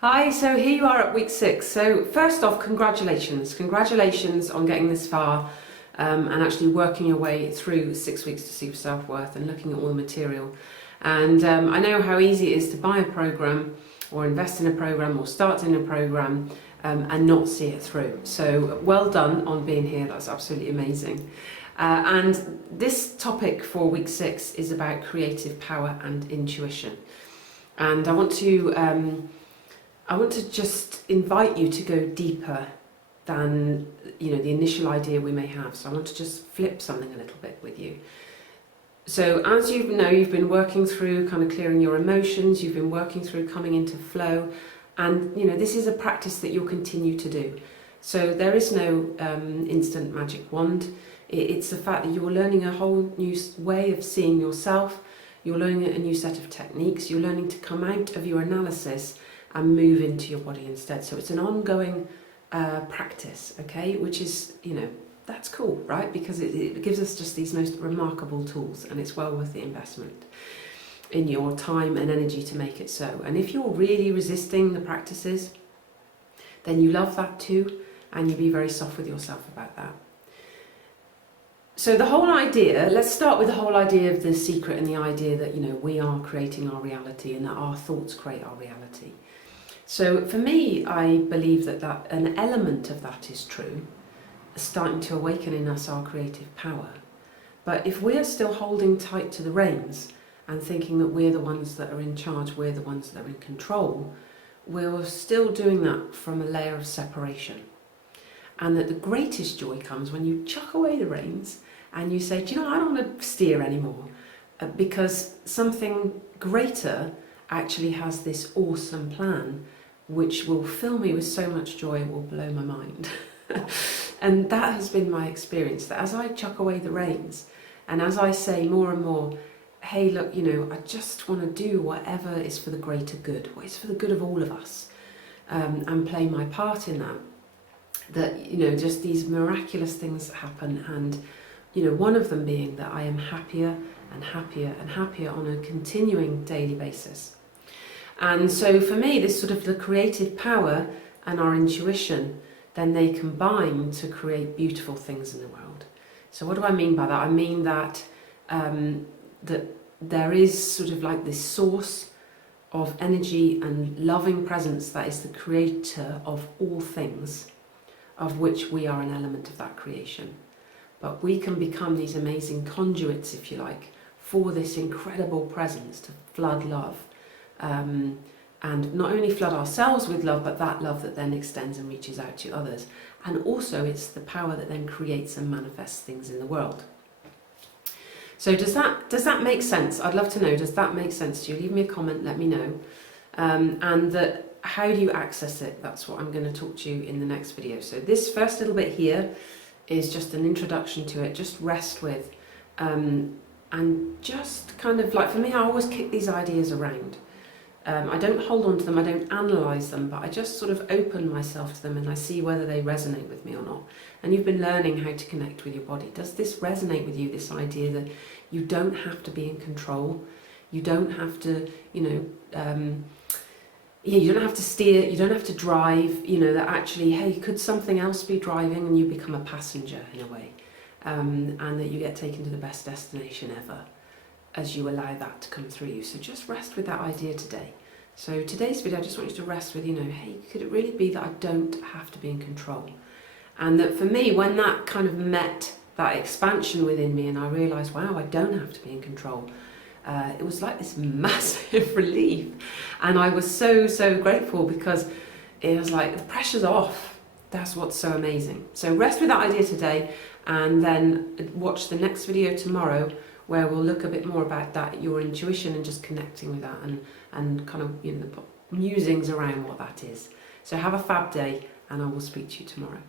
Hi, so here you are at week 6. So first off, congratulations. Congratulations on getting this far and actually working your way through 6 weeks to Super Self-Worth and looking at all the material. And I know how easy it is to buy a program or invest in a program or start in a program and not see it through. So well done on being here. That's absolutely amazing. And this topic for week 6 is about creative power and intuition. And I want to just invite you to go deeper than the initial idea we may have. So I want to just flip something a little bit with you. So as you know, you've been working through kind of clearing your emotions, you've been working through coming into flow, and this is a practice that you'll continue to do. So there is no instant magic wand. It's the fact that you're learning a whole new way of seeing yourself, you're learning a new set of techniques, you're learning to come out of your analysis and move into your body instead. So it's an ongoing practice, okay, which is, that's cool, right? Because it gives us just these most remarkable tools, and it's well worth the investment in your time and energy to make it so. And if you're really resisting the practices, then you love that too, and you be very soft with yourself about that. So the whole idea, let's start with the whole idea of the secret and the idea that, we are creating our reality and that our thoughts create our reality. So for me, I believe that an element of that is true, starting to awaken in us our creative power. But if we're still holding tight to the reins and thinking that we're the ones that are in charge, we're the ones that are in control, we're still doing that from a layer of separation. And that the greatest joy comes when you chuck away the reins and you say, I don't want to steer anymore, because something greater actually has this awesome plan which will fill me with so much joy it will blow my mind. And that has been my experience, that as I chuck away the reins and as I say more and more, hey look, I just want to do whatever is for the greater good, what is for the good of all of us, and play my part in that just these miraculous things happen. And one of them being that I am happier and happier and happier on a continuing daily basis. And so for me, this sort of the creative power and our intuition, then they combine to create beautiful things in the world. So what do I mean by that? I mean that that there is sort of like this source of energy and loving presence that is the creator of all things, of which we are an element of that creation. But we can become these amazing conduits, if you like, for this incredible presence to flood love. And not only flood ourselves with love, but that love that then extends and reaches out to others. And also it's the power that then creates and manifests things in the world. So does that make sense? I'd love to know, does that make sense to you? Leave me a comment, let me know. And how do you access it? That's what I'm going to talk to you in the next video. So this first little bit here is just an introduction to it. Just rest with, and just kind of like, for me, I always kick these ideas around. I don't hold on to them, I don't analyse them, but I just sort of open myself to them and I see whether they resonate with me or not. And you've been learning how to connect with your body. Does this resonate with you, this idea that you don't have to be in control, you don't have to, you don't have to steer, you don't have to drive, that actually, hey, could something else be driving and you become a passenger in a way, and that you get taken to the best destination ever as you allow that to come through you. So just rest with that idea today. So today's video, I just want you to rest with, hey, could it really be that I don't have to be in control? And that for me, when that kind of met that expansion within me and I realised, wow, I don't have to be in control, it was like this massive relief. And I was so, so grateful, because it was like the pressure's off. That's what's so amazing. So rest with that idea today, and then watch the next video tomorrow, where we'll look a bit more about that, your intuition, and just connecting with that, and kind of the musings around what that is. So have a fab day, and I will speak to you tomorrow.